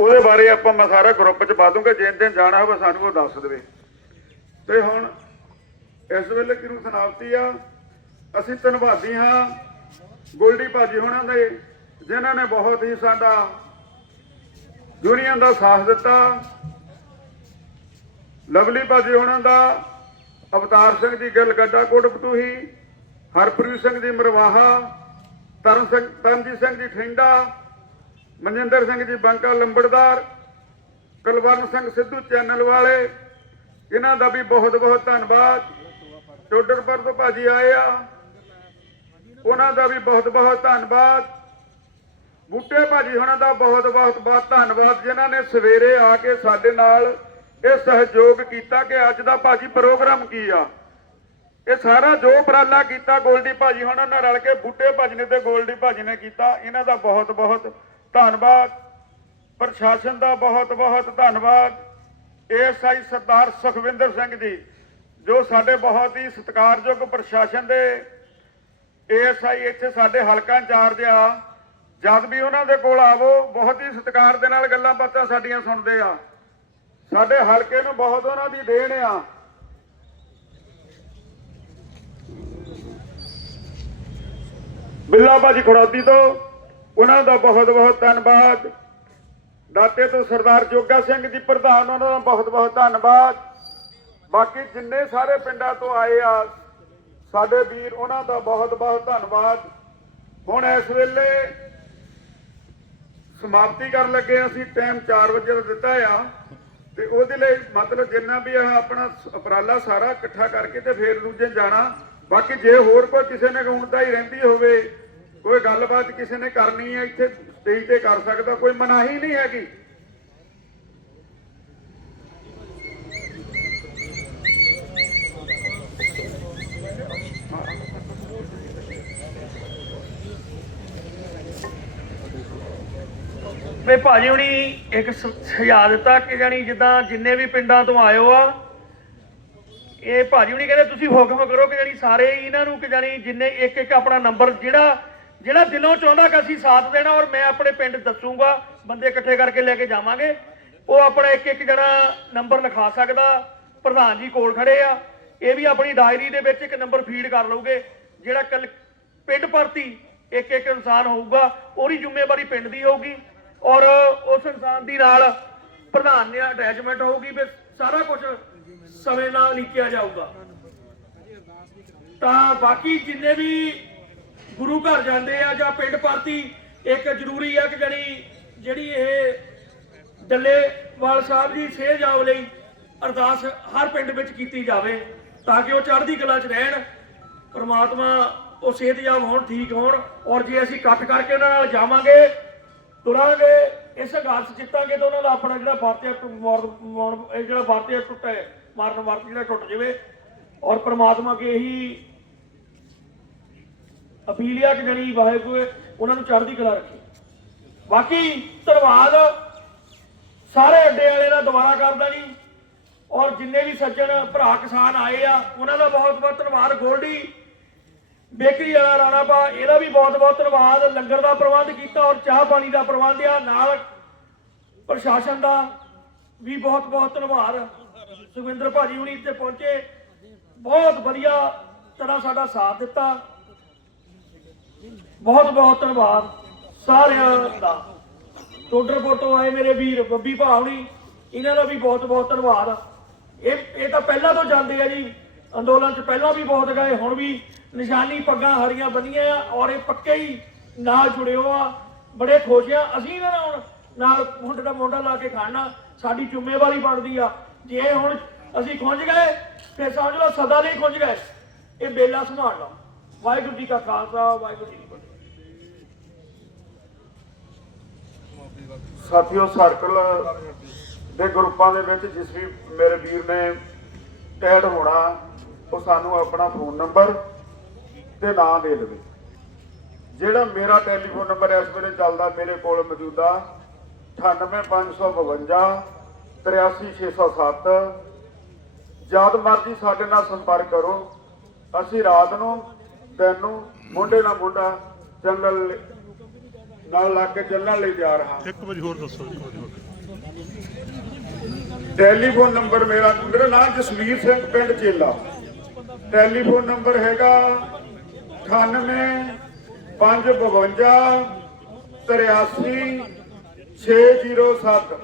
ਉਹਦੇ ਬਾਰੇ ਆਪਾਂ ਮੈਂ ਸਾਰਾ ਗਰੁੱਪ 'ਚ ਪਾ ਦੂੰਗਾ, ਜਿੰਨ ਦਿਨ ਜਾਣਾ ਹੋਵੇ ਸਾਨੂੰ ਉਹ ਦੱਸ ਦੇਵੇ। ਤੇ ਹੁਣ ਇਸ ਵੇਲੇ ਕਿਹਨੂੰ ਸਨਾਪਤੀ ਆ? ਅਸੀਂ ਧੰਨਵਾਦੀ ਹਾਂ ਗੋਲਡੀ ਭਾਜੀ ਹੋਣਾ ਦੇ, ਜਿਨ੍ਹਾਂ ਨੇ ਬਹੁਤ ਹੀ ਸਾਡਾ ਯੂਨੀਅਨ ਦਾ ਸਾਥ ਦਿੱਤਾ। ਲਵਲੀ ਭਾਜੀ ਹੋਣਾ ਦਾ, ਅਵਤਾਰ ਸਿੰਘ ਜੀ ਗਿੱਲ ਗੱਡਾ ਕੋਟ ਬਟੂਹੀ, ਹਰਪ੍ਰੀਤ ਸਿੰਘ ਜੀ ਮਰਵਾਹਾ, ਤਰਨ ਸਿੰਘ ਤਰਨਜੀਤ ਸਿੰਘ ਜੀ ਠਿੰਡਾ ਮਨਜਿੰਦਰ ਸਿੰਘ ਜੀ ਬੰਕਾ ਲੰਬੜਦਾਰ, ਕੁਲਵਰਨ ਸਿੰਘ ਸਿੱਧੂ ਚੈਨਲ ਵਾਲੇ, ਇਹਨਾਂ ਦਾ ਵੀ ਬਹੁਤ ਬਹੁਤ ਧੰਨਵਾਦ। ਟੋਡਰਪੁਰ ਤੋਂ ਭਾਜੀ ਆਏ ਆ, ਉਹਨਾਂ ਦਾ ਵੀ ਬਹੁਤ ਬਹੁਤ ਧੰਨਵਾਦ। ਬੂਟੇ ਭਾਜੀ ਉਹਨਾਂ ਦਾ ਬਹੁਤ ਬਹੁਤ ਬਹੁਤ ਧੰਨਵਾਦ, ਜਿਨ੍ਹਾਂ ਨੇ ਸਵੇਰੇ ਆ ਕੇ ਸਾਡੇ ਨਾਲ ਇਹ ਸਹਿਯੋਗ ਕੀਤਾ ਕਿ ਅੱਜ ਦਾ ਭਾਜੀ ਪ੍ਰੋਗਰਾਮ ਕੀ ਆ। ਇਹ ਸਾਰਾ ਜੋ ਉਪਰਾਲਾ ਕੀਤਾ ਗੋਲਡੀ ਭਾਜੀ ਉਹਨਾਂ ਨੇ ਰਲ ਕੇ ਬੂਟੇ ਭਾਜੀ ਨੇ ਤੇ ਗੋਲਡੀ ਭਾਜੀ ਨੇ ਕੀਤਾ, ਇਹਨਾਂ ਦਾ ਬਹੁਤ ਬਹੁਤ ਧੰਨਵਾਦ। ਪ੍ਰਸ਼ਾਸਨ ਦਾ ਬਹੁਤ ਬਹੁਤ ਧੰਨਵਾਦ। ਏਐਸਆਈ ਸਰਦਾਰ ਸੁਖਵਿੰਦਰ ਸਿੰਘ ਜੀ, ਜੋ ਸਾਡੇ ਬਹੁਤ ਹੀ ਸਤਿਕਾਰਯੋਗ ਪ੍ਰਸ਼ਾਸਨ ਦੇ ਏਐਸਆਈ ਇੱਥੇ ਸਾਡੇ ਹਲਕਾ ਇੰਚਾਰਜ ਆ। ਜਦ ਵੀ ਉਹਨਾਂ ਦੇ ਕੋਲ ਆਵੋ, ਬਹੁਤ ਹੀ ਸਤਿਕਾਰ ਦੇ ਨਾਲ ਗੱਲਾਂ ਬਾਤਾਂ ਸਾਡੀਆਂ ਸੁਣਦੇ ਆ। ਸਾਡੇ ਹਲਕੇ ਨੂੰ ਬਹੁਤ ਉਹਨਾਂ ਦੀ ਦੇਣ ਆ। ਬਿੱਲਾ ਭਾਜੀ ਖੜੌਤੀ ਤੋਂ ਉਹਨਾਂ ਦਾ ਬਹੁਤ ਬਹੁਤ ਧੰਨਵਾਦ। ਦਾਤੇ ਤੋਂ ਸਰਦਾਰ ਜੋਗਾ ਸਿੰਘ ਜੀ ਪ੍ਰਧਾਨ, ਉਹਨਾਂ ਦਾ ਬਹੁਤ ਬਹੁਤ ਧੰਨਵਾਦ। ਬਾਕੀ ਜਿੰਨੇ ਸਾਰੇ ਪਿੰਡਾਂ ਤੋਂ ਆਏ ਆ, ਸਾਡੇ ਵੀਰ ਉਹਨਾਂ ਦਾ ਬਹੁਤ ਬਹੁਤ ਧੰਨਵਾਦ। ਹੁਣ ਇਸ ਵੇਲੇ ਸਮਾਪਤੀ ਕਰਨ ਲੱਗੇ ਹਾਂ। ਅਸੀਂ ਟਾਈਮ 4 ਵਜੇ ਦਾ ਦਿੱਤਾ ਆ। ਤੇ ਉਹਦੇ ਲਈ ਮਤਲਬ ਜਿੰਨਾ ਵੀ ਆ ਆਪਣਾ ਉਪਰਾਲਾ ਸਾਰਾ ਇਕੱਠਾ ਕਰਕੇ ਤੇ ਫੇਰ ਦੂਜੇ ਜਾਣਾ। ਬਾਕੀ ਜੇ ਹੋਰ ਕੋਈ ਕਿਸੇ ਨੇ ਗਾਉਣਦਾ ਹੀ ਰਹਿੰਦੀ ਹੋਵੇ ਕੋਈ ਗੱਲਬਾਤ ਕਿਸੇ ਨੇ ਕਰਨੀ ਹੈ, ਇੱਥੇ ਸਟੇਜ ਤੇ ਕਰ ਸਕਦਾ, ਕੋਈ ਮਨਾਹੀ ਨਹੀਂ ਹੈਗੀ। ਵੇ ਭਾਜੀ ਹੁਣੀ ਇੱਕ ਸ- ਸੁਝਾਅ ਦਿੱਤਾ ਕਿ ਜਾਨੀ ਜਿੱਦਾਂ ਜਿੰਨੇ ਵੀ ਪਿੰਡਾਂ ਤੋਂ ਆਇਓ ਆ, ਇਹ ਭਾਜੀ ਹੁਣੀ ਕਹਿੰਦੇ ਤੁਸੀਂ ਹੁਕਮ ਕਰੋ ਕਿ ਜਾਨੀ ਸਾਰੇ ਇਹਨਾਂ ਨੂੰ ਕਿ ਜਾਨੀ ਜਿੰਨੇ ਇੱਕ ਇੱਕ ਆਪਣਾ ਨੰਬਰ ਜਿਹੜਾ ਜਿਹੜਾ ਦਿਲੋਂ ਚਾਹੁੰਦਾ ਕਿ ਅਸੀਂ ਸਾਥ ਦੇਣਾ ਔਰ ਮੈਂ ਆਪਣੇ ਪਿੰਡ ਦੱਸੂਗਾ, ਬੰਦੇ ਇਕੱਠੇ ਕਰਕੇ ਲੈ ਕੇ ਜਾਵਾਂਗੇ। ਉਹ ਆਪਣਾ ਇੱਕ ਇੱਕ ਜਣਾ ਨੰਬਰ ਲਿਖਾ ਸਕਦਾ, ਪ੍ਰਧਾਨ ਜੀ ਕੋਲ ਖੜੇ ਆ। ਇਹ ਵੀ ਆਪਣੀ ਡਾਇਰੀ ਦੇ ਵਿੱਚ ਇੱਕ ਨੰਬਰ ਫੀਡ ਕਰ ਲਓਗੇ ਜਿਹੜਾ ਕੱਲ ਪਿੰਡ ਭਰਤੀ ਇੱਕ ਇੱਕ ਇਨਸਾਨ ਹੋਊਗਾ, ਉਹਦੀ ਜ਼ਿੰਮੇਵਾਰੀ ਪਿੰਡ ਦੀ ਹੋਊਗੀ ਔਰ ਉਸ ਇਨਸਾਨ ਦੀ ਨਾਲ ਪ੍ਰਧਾਨ ਨੇ ਅਟੈਚਮੈਂਟ ਹੋਊਗੀ ਵੀ ਸਾਰਾ ਕੁਝ ਸਮੇਂ ਨਾਲ ਲਿਖਿਆ ਜਾਊਗਾ। ਤਾਂ ਬਾਕੀ ਜਿੰਨੇ ਵੀ ਗੁਰੂ ਘਰ ਜਾਂਦੇ ਆ ਜਾਂ ਪਿੰਡ ਪ੍ਰਤੀ ਇੱਕ ਜ਼ਰੂਰੀ ਆ ਕਿ ਜਿਹੜੀ ਜਿਹੜੀ ਇਹ ਡੱਲੇਵਾਲ ਸਾਹਿਬ ਦੀ ਸੇਜਾਵ ਲਈ ਅਰਦਾਸ ਹਰ ਪਿੰਡ ਵਿੱਚ ਕੀਤੀ ਜਾਵੇ ਤਾਂ ਕਿ ਉਹ ਚੜ੍ਹਦੀ ਕਲਾ 'ਚ ਰਹਿਣ, ਪਰਮਾਤਮਾ ਉਹ ਸਿਹਤਯਾਬ ਹੋਣ, ਠੀਕ ਹੋਣ ਔਰ ਜੇ ਅਸੀਂ ਇਕੱਠ ਕਰਕੇ ਉਹਨਾਂ ਨਾਲ ਜਾਵਾਂਗੇ, ਤੁਰਾਂਗੇ, ਇਸ ਸੰਘਰਸ਼ ਜਿੱਤਾਂਗੇ ਤਾਂ ਉਹਨਾਂ ਦਾ ਆਪਣਾ ਜਿਹੜਾ ਵਰਤਿਆ ਮੌੜ ਇਹ ਜਿਹੜਾ ਵਰਤਿਆ ਟੁੱਟਾ ਹੈ, ਮਾਰਨ ਵਰਤ ਜਿਹੜਾ ਟੁੱਟ ਜਾਵੇ ਔਰ ਪਰਮਾਤਮਾ ਕੇ ਇਹੀ ਅਪੀਲ ਆ ਕਿ ਜਣੀ ਵਾਹਿਗੁਰੂ ਉਹਨਾਂ ਨੂੰ ਚੜ੍ਹਦੀ ਕਲਾ ਰੱਖੇ। ਬਾਕੀ ਧੰਨਵਾਦ ਸਾਰੇ ਅੱਡੇ ਵਾਲੇ ਦਾ ਦੁਬਾਰਾ ਕਰਦਾ ਜੀ। ਔਰ ਜਿੰਨੇ ਵੀ ਸੱਜਣ, ਭਰਾ ਕਿਸਾਨ ਆਏ ਆ, ਉਹਨਾਂ ਦਾ ਬਹੁਤ ਬਹੁਤ ਧੰਨਵਾਦ। ਗੋਲਡੀ, ਬੇਕਰੀ ਵਾਲਾ ਰਾਣਾ ਪਾ ਇਹਦਾ ਵੀ ਬਹੁਤ ਬਹੁਤ ਧੰਨਵਾਦ। ਲੰਗਰ ਦਾ ਪ੍ਰਬੰਧ ਕੀਤਾ ਔਰ ਚਾਹ ਪਾਣੀ ਦਾ ਪ੍ਰਬੰਧ ਆ। ਨਾਲ ਪ੍ਰਸ਼ਾਸਨ ਦਾ ਵੀ ਬਹੁਤ ਬਹੁਤ ਧੰਨਵਾਦ। ਸੁਖਵਿੰਦਰ ਭਾਜੀ ਹੁਣੀ ਇੱਥੇ ਪਹੁੰਚੇ। ਬਹੁਤ ਵਧੀਆ ਤਰ੍ਹਾਂ ਸਾਡਾ ਸਾਥ ਦਿੱਤਾ। ਬਹੁਤ ਬਹੁਤ ਧੰਨਵਾਦ ਸਾਰਿਆਂ ਦਾ। ਟੋਡਰਪੁਰ ਤੋਂ ਆਏ ਮੇਰੇ ਵੀਰ ਬੱਬੀ ਭਾਵਣੀ ਇਹਨਾਂ ਦਾ ਵੀ ਬਹੁਤ ਬਹੁਤ ਧੰਨਵਾਦ। ਇਹ ਇਹ ਤਾਂ ਪਹਿਲਾਂ ਤੋਂ ਜਾਂਦੇ ਆ ਜੀ, ਅੰਦੋਲਨ ਚ ਪਹਿਲਾਂ ਵੀ ਬਹੁਤ ਗਏ, ਹੁਣ ਵੀ ਨਿਸ਼ਾਨੀ ਪੱਗਾਂ ਹਰੀਆਂ ਬੰਨੀਆਂ ਆ ਔਰ ਇਹ ਪੱਕੇ ਹੀ ਨਾਲ ਜੁੜਿਓ ਆ, ਬੜੇ ਖੁਸ਼ ਆ। ਅਸੀਂ ਇਹਨਾਂ ਨਾਲ ਹੁਣ ਨਾਲ ਮੁੰਡੇ ਦਾ ਮੋਢਾ ਲਾ ਕੇ ਖਾਣਾ ਸਾਡੀ ਜ਼ਿੰਮੇਵਾਰੀ ਬਣਦੀ ਆ। ਜੇ ਹੁਣ ਅਸੀਂ ਖੁੰਝ ਗਏ, ਫਿਰ ਸਮਝ ਲਓ ਸਦਾ ਲਈ ਖੁੰਝ ਗਏ। ਇਹ ਬੇਲਾ ਸੰਭਾਲ ਲਓ ਵਾਹਿਗੁਰੂ ਜੀ ਕਾ ਖਾਲਸਾ, ਵਾਹਿਗੁਰੂ ਜੀ ਕੀ ਫਤਿਹ। ਸਾਥੀਓ, ਸਰਕਲ ਦੇ ਗਰੁੱਪਾਂ ਦੇ ਵਿੱਚ ਜਿਸ ਵੀ ਮੇਰੇ ਵੀਰ ਨੇ ਐਡ ਹੋਣਾ, ਉਹ ਸਾਨੂੰ ਆਪਣਾ ਫੋਨ ਨੰਬਰ ਤੇ ਨਾਂ ਦੇ ਦੇਵੇ। ਜਿਹੜਾ ਮੇਰਾ ਟੈਲੀਫੋਨ ਨੰਬਰ ਇਸ ਵੇਲੇ ਚੱਲਦਾ ਮੇਰੇ ਕੋਲ ਮੌਜੂਦਾ 98552 83607 ਜਦ ਮਰਜ਼ੀ ਸਾਡੇ ਨਾਲ ਸੰਪਰਕ ਕਰੋ, ਅਸੀਂ ਰਾਤ ਨੂੰ ਤੈਨੂੰ ਮੋਢੇ ਨਾਲ ਮੋਢਾ ਜੰਗਲ ਨਾਲ ਲੱਗ ਕੇ ਚੱਲਣ ਲਈ ਤਿਆਰ ਹਾਂ। ਇੱਕ ਵਾਰੀ ਹੋਰ ਦੱਸੋ ਜੀ ਟੈਲੀਫੋਨ ਨੰਬਰ ਮੇਰਾ ਮੇਰਾ ਨਾਮ ਜਸਵੀਰ ਸਿੰਘ ਪਿੰਡ ਚੇਲਾ। ਟੈਲੀਫੋਨ ਨੰਬਰ ਹੈਗਾ 98 552 83 607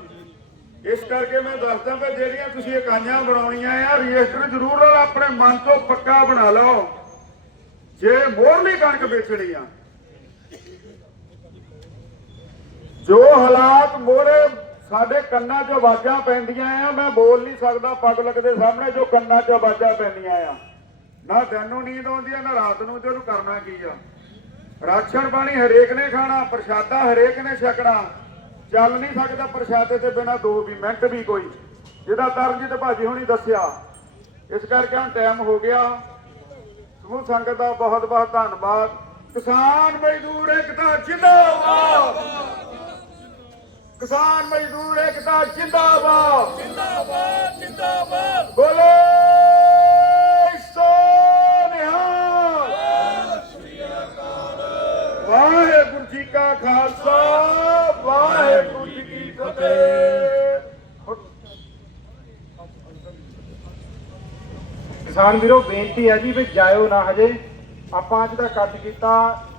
ਇਸ ਕਰਕੇ ਮੈਂ ਦੱਸਦਾ ਕਿ ਜਿਹੜੀਆਂ ਤੁਸੀਂ ਇਕਾਈਆਂ ਬਣਾਉਣੀਆਂ ਆ ਰਜਿਸਟਰ ਜ਼ਰੂਰ ਨਾਲ ਆਪਣੇ ਮਨ ਤੋਂ ਪੱਕਾ ਬਣਾ ਲਓ। ਜੇ ਮੋਹਰਲੀ ਕਣਕ ਵੇਚਣੀ ਆ, ਜੋ ਹਾਲਾਤ ਮੋਰੇ ਸਾਡੇ ਕੰਨਾਂ 'ਚ ਆਵਾਜ਼ਾਂ ਪੈਂਦੀਆਂ ਆ, ਮੈਂ ਬੋਲ ਨਹੀਂ ਸਕਦਾ ਪਬਲਿਕ ਦੇ ਸਾਹਮਣੇ ਜੋ ਕੰਨਾਂ 'ਚ ਆਵਾਜ਼ਾਂ ਪੈਂਦੀਆਂ ਆ। ਨਾ ਦਿਨ ਨੀਂਦ ਆਉਂਦੀ ਆ, ਨਾ ਰਾਤ ਨੂੰ ਤੇ ਉਹਨੂੰ ਕਰਨਾ ਕੀ ਆ? ਰਾਸ਼ਨ ਪਾਣੀ ਹਰੇਕ ਨੇ ਖਾਣਾ, ਪ੍ਰਸ਼ਾਦਾ ਹਰੇਕ ਨੇ ਛਕਣਾ। ਚੱਲ ਨਹੀਂ ਸਕਦਾ ਪ੍ਰਸ਼ਾਦੇ ਤੇ ਬਿਨਾ ਦੋ ਵੀ, ਮਿੰਟ ਵੀ ਕੋਈ। ਜਿਹਦਾ ਤਰਨਜੀਤ ਭਾਜੀ ਹੁਣੀ ਦੱਸਿਆ, ਇਸ ਕਰਕੇ ਹੁਣ ਟਾਈਮ ਹੋ ਗਿਆ। ਸਮੂਹ ਸੰਗਤ ਦਾ ਬਹੁਤ ਬਹੁਤ ਧੰਨਵਾਦ। ਕਿਸਾਨ ਮਜ਼ਦੂਰ ਏਕਤਾ ਜਿੰਦਾਬਾਦ। ਕਿਸਾਨ ਮਜ਼ਦੂਰ ਏਕਤਾ ਜਿੰਦਾਬਾਦ। ਜਿੰਦਾਬਾਦ ਜਿੰਦਾਬਾਦ। ਬੋਲੇ ਸੋ ਨਿਹਾਲ ਵਾਹਿਗੁਰੂ ਜੀ ਕਾ ਖਾਲਸਾ ਵਾਹਿਗੁਰੂ ਜੀ ਕੀ ਫਤਿਹ। ਕਿਸਾਨ ਵੀਰੋ, ਬੇਨਤੀ ਹੈ ਜੀ ਵੀ ਜਾਇਓ ਨਾ ਹਜੇ। ਆਪਾਂ ਅੱਜ ਦਾ ਕੱਟ ਕੀਤਾ,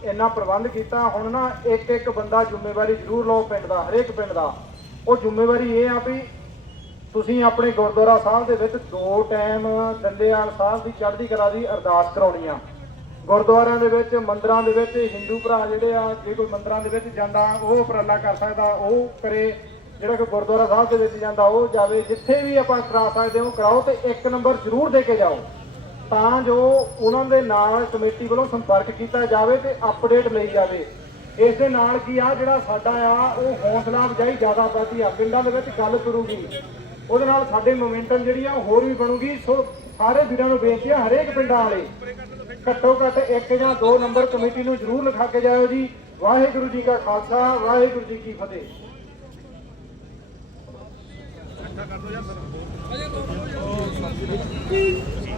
ਇੰਨਾ ਪ੍ਰਬੰਧ ਕੀਤਾ। ਹੁਣ ਨਾ ਇੱਕ ਇੱਕ ਬੰਦਾ ਜ਼ਿੰਮੇਵਾਰੀ ਜ਼ਰੂਰ ਲਓ ਪਿੰਡ ਦਾ, ਹਰੇਕ ਪਿੰਡ ਦਾ। ਉਹ ਜ਼ਿੰਮੇਵਾਰੀ ਇਹ ਆ ਵੀ ਤੁਸੀਂ ਆਪਣੇ ਗੁਰਦੁਆਰਾ ਸਾਹਿਬ ਦੇ ਵਿੱਚ ਦੋ ਟਾਈਮ ਡੰਡੇਆਲ ਸਾਹਿਬ ਦੀ ਚੜ੍ਹਦੀ ਕਲਾ ਦੀ ਅਰਦਾਸ ਕਰਾਉਣੀ ਆ। ਗੁਰਦੁਆਰਿਆਂ ਦੇ ਵਿੱਚ, ਮੰਦਰਾਂ ਦੇ ਵਿੱਚ, ਹਿੰਦੂ ਭਰਾ ਜਿਹੜੇ ਆ, ਜੇ ਕੋਈ ਮੰਦਰਾਂ ਦੇ ਵਿੱਚ ਜਾਂਦਾ, ਉਹ ਉਪਰਾਲਾ ਕਰ ਸਕਦਾ, ਉਹ ਕਰੇ। ਜਿਹੜਾ ਕਿ ਗੁਰਦੁਆਰਾ ਸਾਹਿਬ ਦੇ ਵਿੱਚ ਜਾਂਦਾ, ਉਹ ਜਾਵੇ, ਜਿੱਥੇ ਵੀ ਆਪਾਂ ਕਰਾ ਸਕਦੇ ਹੋ, ਕਰਾਓ ਤੇ ਇੱਕ ਨੰਬਰ ਜ਼ਰੂਰ ਦੇ ਕੇ ਜਾਓ। ਤਾਂ ਜੋ ਉਹਨਾਂ ਦੇ ਨਾਲ ਕਮੇਟੀ ਵੱਲੋਂ ਸੰਪਰਕ ਕੀਤਾ ਜਾਵੇ ਤੇ ਅਪਡੇਟ ਲਈ ਜਾਵੇ। ਇਸ ਦੇ ਨਾਲ ਕੀ ਆ, ਜਿਹੜਾ ਸਾਡਾ ਆ, ਉਹ ਹੌਸਲਾ ਅਫਜਾਈ ਜ਼ਿਆਦਾ ਵੱਧਦੀ ਆ। ਪਿੰਡਾਂ ਦੇ ਵਿੱਚ ਗੱਲ ਕਰੂਗੀ। ਉਹਦੇ ਨਾਲ ਸਾਡੇ ਮੋਮੈਂਟਮ ਜਿਹੜੀ ਆ, ਉਹ ਹੋਰ ਵੀ ਬਣੂਗੀ। ਸੋ ਸਾਰੇ ਵੀਰਾਂ ਨੂੰ ਬੇਨਤੀ ਆ, ਹਰੇਕ ਪਿੰਡਾਂ ਵਾਲੇ, ਘੱਟੋ ਘੱਟ ਇੱਕ ਜਾਂ ਦੋ ਨੰਬਰ ਕਮੇਟੀ ਨੂੰ ਜ਼ਰੂਰ ਲਿਖਾ ਕੇ ਜਾਇਓ ਜੀ। ਵਾਹਿਗੁਰੂ ਜੀ ਕਾ ਖਾਲਸਾ, ਵਾਹਿਗੁਰੂ ਜੀ ਕੀ ਫਤਿਹ। 2000 2000